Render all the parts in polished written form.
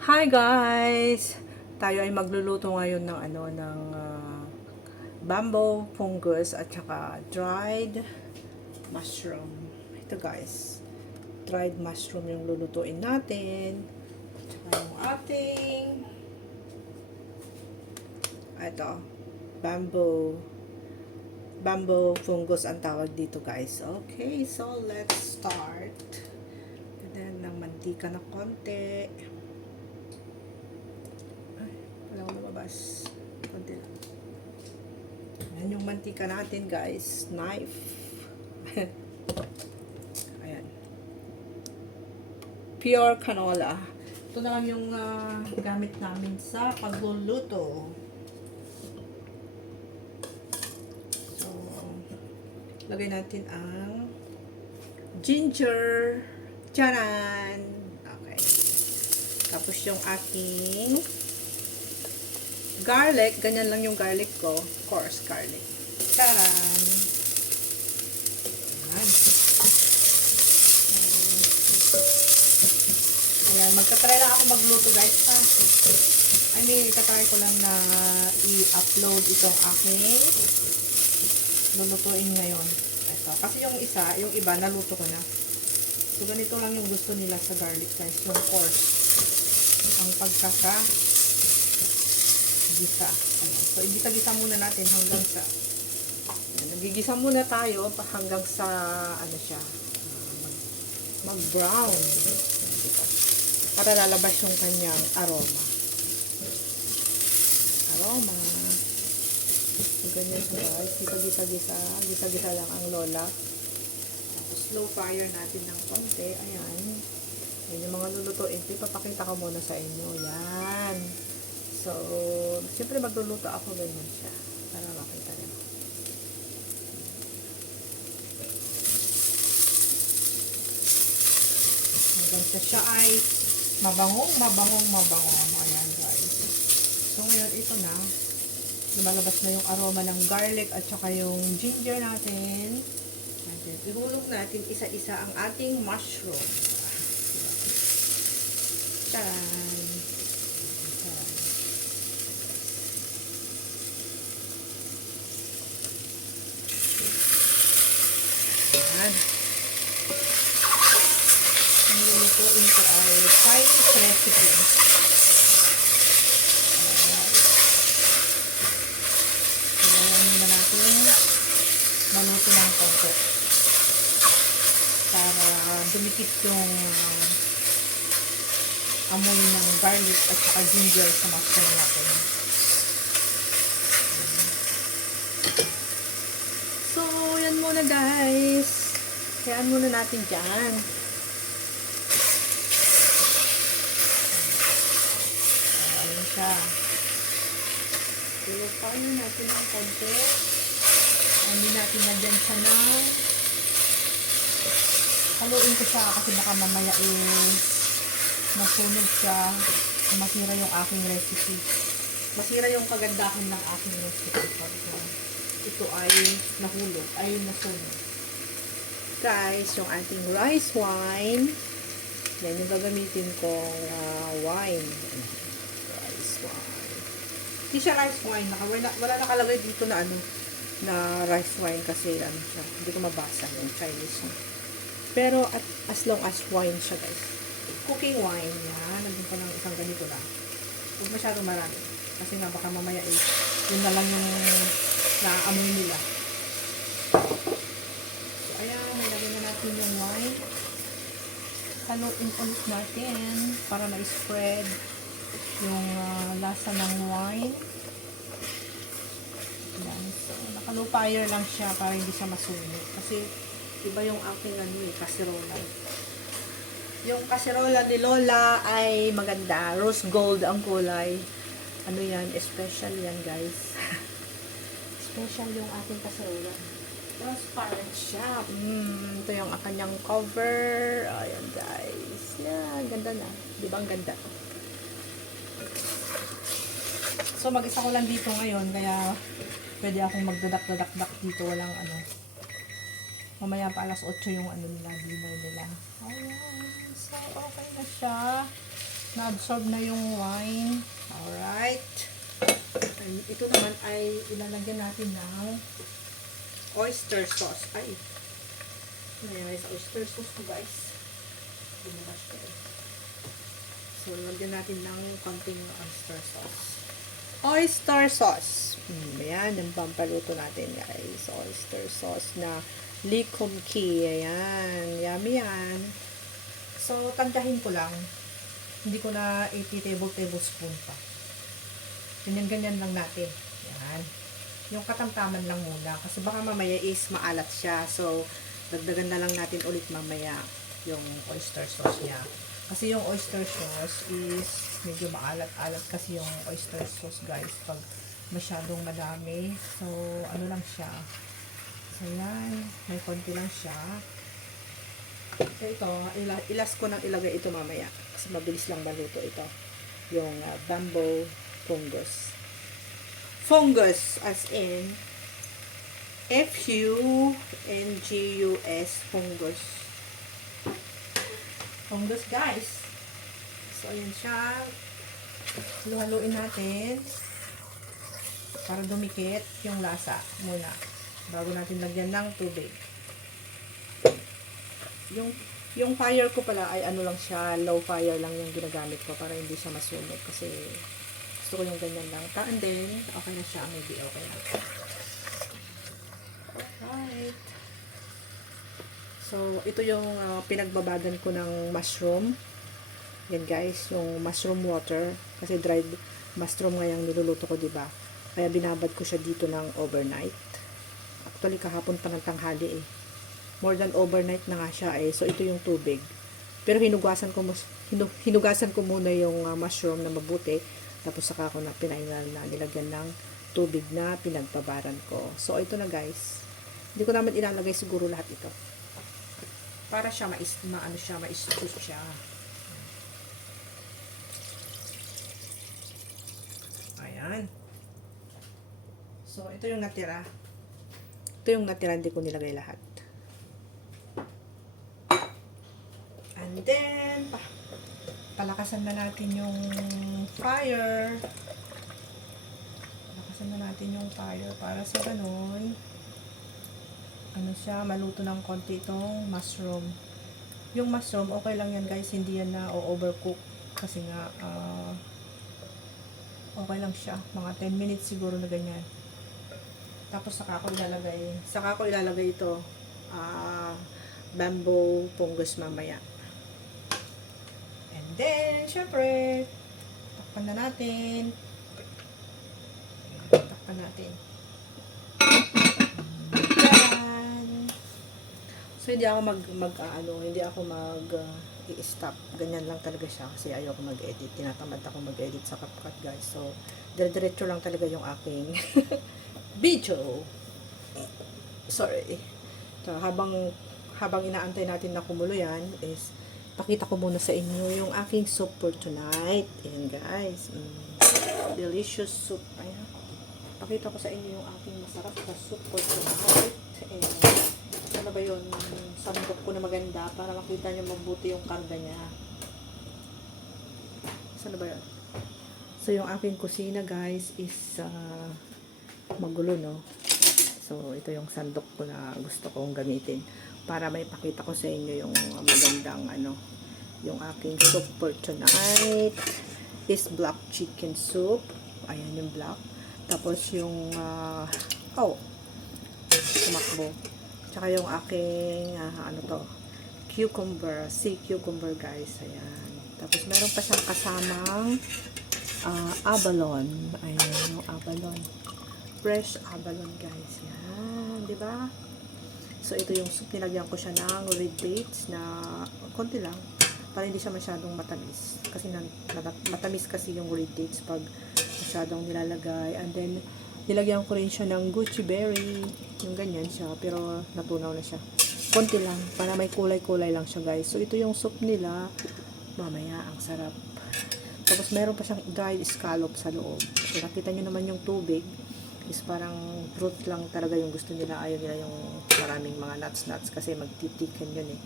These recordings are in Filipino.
Hi guys! Tayo ay magluluto ngayon ng bamboo fungus at saka dried mushroom. Ito guys, dried mushroom yung lulutuin natin. At saka yung ating ito, bamboo fungus ang tawag dito guys. Okay, so let's start. And then ng mantika na konti. Wala ko lumabas. Konti lang. Ayan yung mantika natin guys. Knife. Ayan. Pure canola. Ito na lang yung gamit namin sa pagluluto. So, lagay natin ang ginger. Charan! Okay. Tapos yung ating garlic, ganyan lang yung garlic ko. Coarse garlic. Taran! Ayan. Ayan, magtatry lang ako magluto guys ha. Itatry ko lang na i-upload itong aking lulutuin ngayon. Ito. Kasi yung iba, naluto ko na. So, ganito lang yung gusto nila sa garlic guys. Yung coarse. Ang gisa. Ayan. So, igisa-gisa muna natin hanggang sa nagigisa muna tayo hanggang sa siya mag-brown. Para lalabas yung kanyang aroma. So, ganyan siya guys. Gisa-gisa. Gisa-gisa lang ang lola. Tapos, slow fire natin ng konti. Ayan. Ayan yung mga lulutuin. Ipapakita ko muna sa inyo. Yan. So, siyempre magluluto ako ganyan siya. Para makita rin. Hanggang sa siya ay mabangong. Ayan guys. So, ngayon ito na. Lumalabas na yung aroma ng garlic at saka yung ginger natin. Ihulog natin isa-isa ang ating mushroom. Taran! Ayan. Ang lulutuin ko ay Chinese recipe. Ayan muna natin maluto ng konti. Para dumikit yung amoy ng garlic at saka ginger sa mushroom natin. So, yan muna guys. Kayaan muna natin dyan. Ayan siya. Ilupain natin ng konti. Hindi natin na dyan siya na haluin ko siya kasi baka mamaya masunog siya. Masira yung aking recipe. Masira yung kagandahan ng aking recipe. Ito ay nahulog. Ay nasunog. Guys, yung ating rice wine. Yan yung gagamitin kong wine. Rice wine. Hindi siya rice wine. Wala nakalagay dito na na rice wine kasi siya. Hindi ko mabasa yung Chinese. Pero as long as wine siya guys. Cooking wine. Yan. Nandun pa ng isang ganito lang. Huwag masyado marami. Kasi nga baka mamaya yun na lang yung naamoy nila. So, ayan. Nilagyan na natin yung wine. Haluin ulit natin para na-spread yung lasa ng wine. Ayan. So, naka-low fire lang siya para hindi siya masunog. Kasi iba yung aking kasirola. Yung kasirola ni Lola ay maganda. Rose gold ang kulay. Yan, special yan guys. Special yung aking kasirola. Transparent siya. Ito yung kanyang cover. Ayan guys. Yeah, ganda na. Di ba ang ganda? So, mag-isa ko lang dito ngayon. Kaya, pwede akong magdadak-dadak dito. Walang mamaya pa alas 8 yung dinner nila. Ayan. So, okay na siya. Na-absorb na yung wine. Alright. And ito naman ay ilalagyan natin ng oyster sauce. Ay, may sa oyster sauce ko guys. Bumukas ko eh. So, lagyan natin ng konting oyster sauce. Oyster sauce. Ayan, yung pampaluto natin guys. Oyster sauce na likom ki. Ayan. Yummy yan. So, tanggahin ko lang. Hindi ko na 80 tablespoon pa. Ganyan-ganyan lang natin. Yan. Yung katamtaman lang muna. Kasi baka mamaya is maalat siya. So, dagdagan na lang natin ulit mamaya yung oyster sauce niya. Kasi yung oyster sauce is medyo maalat-alat kasi yung oyster sauce guys. Pag masyadong madami. So, ano lang siya. So, yan. May konti lang siya. So, ito, ilas ko nang ilagay ito mamaya. Kasi mabilis lang maluto ito. Yung bamboo fungus. Fungus as in F-U-N-G-U-S fungus. Fungus guys. So, ayan siya. Halu-haluin natin para dumikit yung lasa muna. Bago natin lagyan ng tubig. Yung fire ko pala ay ano lang siya, low fire lang yung ginagamit ko para hindi siya masunog kasi gusto ko yung ganyan lang. And then, okay na siya, maybe okay na. Alright. So, ito yung pinagbabagan ko ng mushroom. Yan guys, yung mushroom water. Kasi dried mushroom nga yung niluluto ko, diba? Kaya binabad ko siya dito ng overnight. Actually, kahapon pa ng tanghali eh. More than overnight na nga siya eh. So, ito yung tubig. Pero hinugasan ko muna yung mushroom na mabuti. Tapos saka ko na pinainal na nilagyan ng tubig na pinagbabaran ko. So, ito na guys. Hindi ko naman ilalagay siguro lahat ito. Para siya ma-stew siya. Ayan. So, ito yung natira. Ito yung natira, hindi ko nilagay lahat. And then, palakasan na natin yung fire. Palakasan na natin yung fire para sa ganun, ano siya, maluto ng konti itong mushroom. Yung mushroom, okay lang yan guys, hindi yan na overcook. Kasi nga, okay lang siya. Mga 10 minutes siguro na ganyan. Tapos saka ko ilalagay ito, bamboo fungus mamaya. And then, syempre, takpan na natin. Takpan natin. Yan. So, hindi ako i-stop. Ganyan lang talaga siya kasi ayoko mag-edit. Tinatamad ako mag-edit sa CapCut guys. So, dire-diretso lang talaga yung aking video. Sorry. So, habang inaantay natin na kumulo yan is pakita ko muna sa inyo yung aking soup for tonight. Ayan guys. Delicious soup. Ayan. Pakita ko sa inyo yung aking masarap na soup for tonight. And, ano ba yun? Sandok ko na maganda para makita nyo mabuti yung karga niya. Saan ba yun? So, yung aking kusina guys is magulo, no? So, ito yung sandok ko na gusto kong gamitin para may pakita ko sa inyo yung magandang yung aking soup for tonight is black chicken soup. Ayan yung black. Tapos yung tumakbo. Tsaka yung aking cucumber, sea cucumber guys. Ayan. Tapos meron pa siyang kasamang abalone. Ayan yung abalone. Fresh abalone guys. Yan, di ba? So ito yung soup, nilagyan ko siya ng red dates na konti lang para hindi siya masyadong matamis. Kasi matamis kasi yung red dates pag masyadong nilalagay. And then nilagyan ko rin siya ng goji berry. Yung ganyan siya, pero natunaw na siya. Konti lang para may kulay-kulay lang siya guys. So ito yung soup nila. Mamaya ang sarap. Tapos meron pa siyang dried scallop sa loob. So nakita nyo naman yung tubig is parang fruit lang talaga yung gusto nila. Ayaw nila yung maraming mga nuts kasi magtitiken yun eh.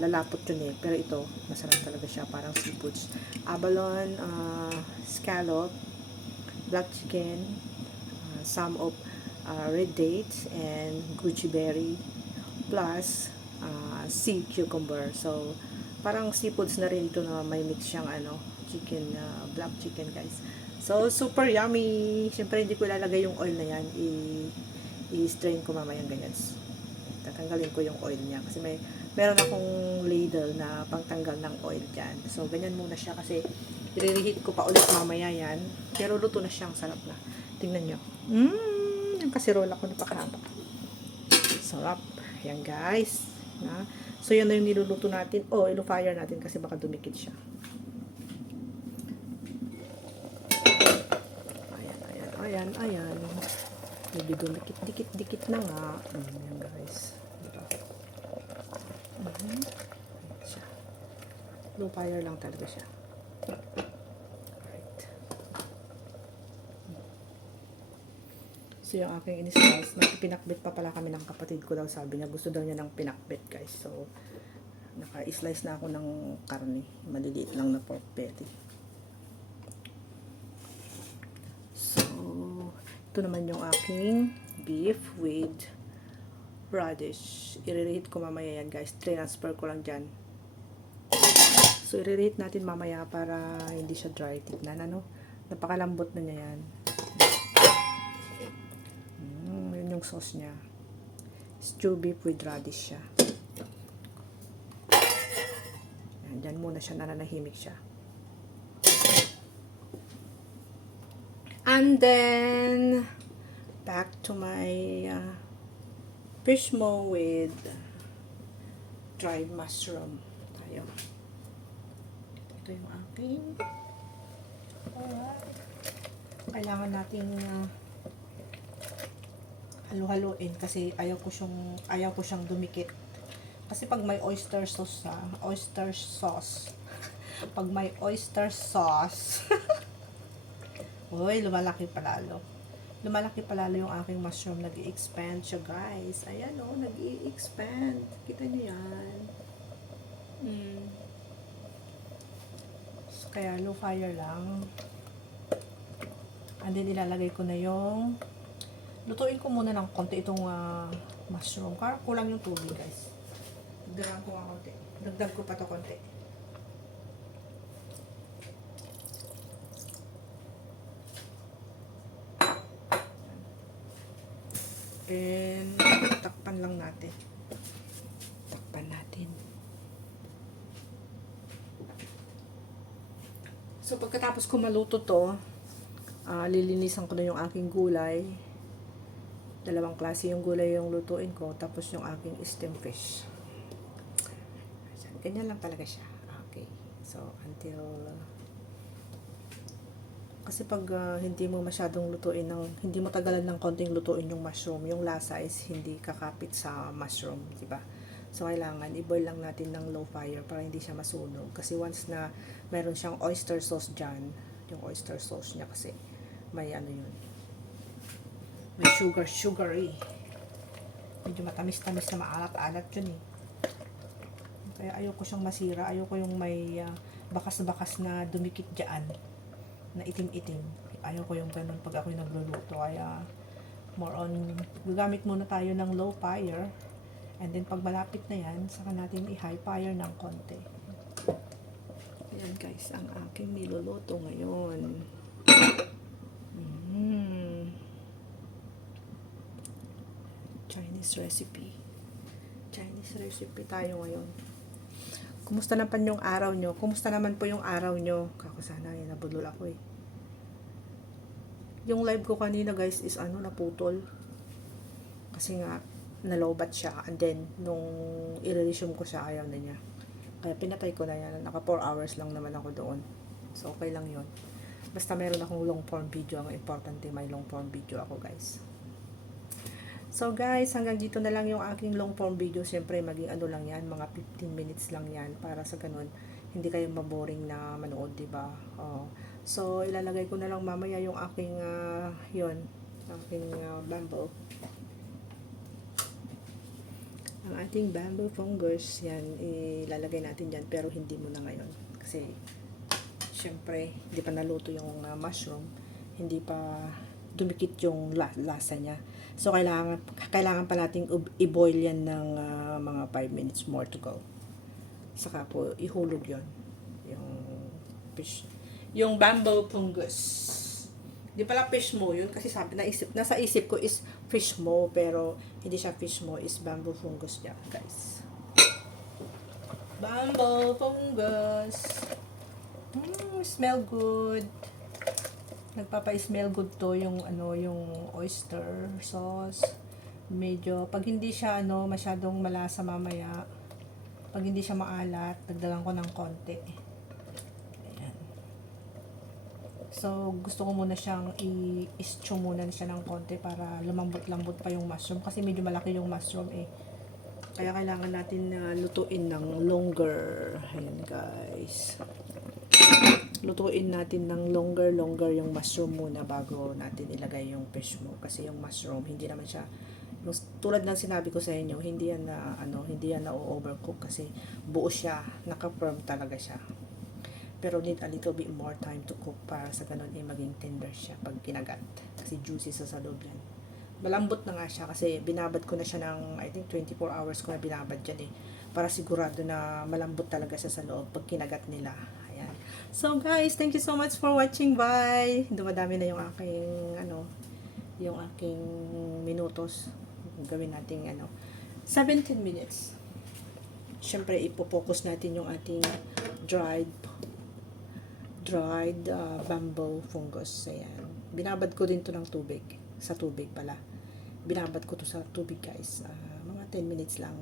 lalapot yun eh. Pero ito, masarap talaga siya. Parang seafoods. Abalone, scallop, black chicken, some of red dates, and goji berry, plus sea cucumber. So, parang seafoods na rin ito na may mix siyang chicken, black chicken guys. So, super yummy. Siyempre, hindi ko ilalagay yung oil na yan. I-strain ko mamaya ganyan. Tatanggalin ko yung oil niya. Kasi meron akong ladle na pangtanggal ng oil dyan. So, ganyan muna siya kasi i-reheat ko pa ulit mamaya yan. Pero luto na siyang sarap na. Tingnan nyo. Yung kasirola ko napakahaba. Sarap. Yan guys. So, yan na yung niluluto natin. Ilo-fire natin kasi baka dumikit siya. Ayan. Medyo dumikit-dikit na nga. Ayan guys. Siya. Low fire lang talaga siya. Right. So, yung aking in-slice, pinakbit pa pala kami ng kapatid ko daw. Sabi niya, gusto daw niya ng pinakbit guys. So, naka-slice na ako ng karne. Maliliit lang na pork belly. Ito naman yung aking beef with radish. I-reheat ko mamaya yan guys. Transfer ko lang dyan. So, i-reheat natin mamaya para hindi siya dry. Tignan napakalambot na niya yan. Yun yung sauce niya. Stew beef with radish siya. Dyan muna siya, nananahimik siya. And then, back to my fish mo with dried mushroom. Tayo. Ito yung aking. Kailangan nating halu-haluin kasi ayaw ko siyang dumikit. Kasi pag may oyster sauce pag may oyster sauce, uy, lumalaki palalo yung aking mushroom. Nag-i-expand siya, guys. Ayan, nag-i-expand. Kita nyo yan. So, kaya low fire lang. And then, ilalagay ko na lutuin ko muna ng konti itong mushroom. Kulang yung tubig, guys. Dagdagan ko konti. Dagdag ko pa to konti. And takpan lang natin. So, pagkatapos ko maluto to, lilinisan ko na yung aking gulay. Dalawang klase yung gulay yung lutuin ko. Tapos yung aking steamed fish. Ganyan lang talaga siya. Okay. So, until kasi pag hindi mo masyadong lutuin hindi mo tagalan ng konting lutuin yung mushroom, yung lasa is hindi kakapit sa mushroom, di ba? So, kailangan i-boil lang natin ng low fire para hindi siya masunog. Kasi once na meron siyang oyster sauce dyan, yung oyster sauce niya kasi may may sugary. Medyo matamis-tamis na maalat-alat yun eh. Kaya ayoko siyang masira, ayoko yung may bakas-bakas na dumikit dyan. Na itim-itim. Ayaw ko yung ganun pag ako'y nagluluto. Kaya, more on, gagamit muna tayo ng low fire. And then, pag malapit na yan, saka natin i-high fire ng konti. Ayan guys, ang aking niluluto ngayon. Chinese recipe. Chinese recipe tayo ngayon. Kumusta naman yung araw nyo? Kumusta naman po yung araw nyo? Kako sana, nabudol ako eh. Yung live ko kanina guys is naputol. Kasi nga, nalobat siya. And then, nung i-resume ko siya, ayaw na niya. Kaya pinatay ko na yan. Naka 4 hours lang naman ako doon. So, okay lang yun. Basta meron akong long form video. Ang importante, may long form video ako guys. So guys, hanggang dito na lang yung aking long form video. Siyempre, maging lang yan, mga 15 minutes lang yan para sa ganun hindi kayo maboring na manood, diba? So, ilalagay ko na lang mamaya yung aking aking bamboo. ang ating bamboo fungus. Yan, ilalagay natin dyan, pero hindi mo na ngayon. Kasi, syempre, hindi pa naluto yung mushroom. Hindi pa dumikit yung lasa niya. So, kailangan pa nating i-boil yan ng mga 5 minutes more to go. Saka po, ihulog yon yung fish. Yung bamboo fungus. Di pala fish mo yun kasi nasa isip ko is fish mo, pero hindi siya fish mo, is bamboo fungus niya, guys. Bamboo fungus. Smell good. Nagpapa-smell good to yung yung oyster sauce. Medyo pag hindi siya masyadong malasa mamaya, pag hindi siya maalat, dagdagan ko ng konti. Ayan. So, gusto ko muna siyang i-stew muna siya ng konti para lumambot-lambot pa yung mushroom kasi medyo malaki yung mushroom eh. Kaya kailangan natin lutuin ng longer. Ayan, guys. Lutuin natin ng longer yung mushroom muna bago natin ilagay yung fish mo, kasi yung mushroom hindi naman siya yung, tulad ng sinabi ko sa inyo, hindi yan na overcook kasi buo siya, naka-firm talaga siya, pero need a little bit more time to cook para sa ganun maging tender siya pag kinagat kasi juicy sa loob yan. Malambot na nga siya kasi binabad ko na siya ng I think 24 hours ko na binabad dyan para sigurado na malambot talaga siya sa loob pag kinagat nila. Ayan. So guys, thank you so much for watching. Bye! Dumadami na yung aking minutos. Gawin natin 17 minutes. Siyempre ipo-focus natin yung ating dried bamboo fungus. Ayan. Binabad ko din to ng tubig. Sa tubig pala. Binabad ko to sa tubig, guys. Mga 10 minutes lang.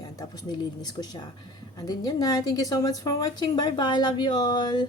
Ayan. Tapos nilinis ko siya. And then yan na. Thank you so much for watching. Bye bye. Love you all.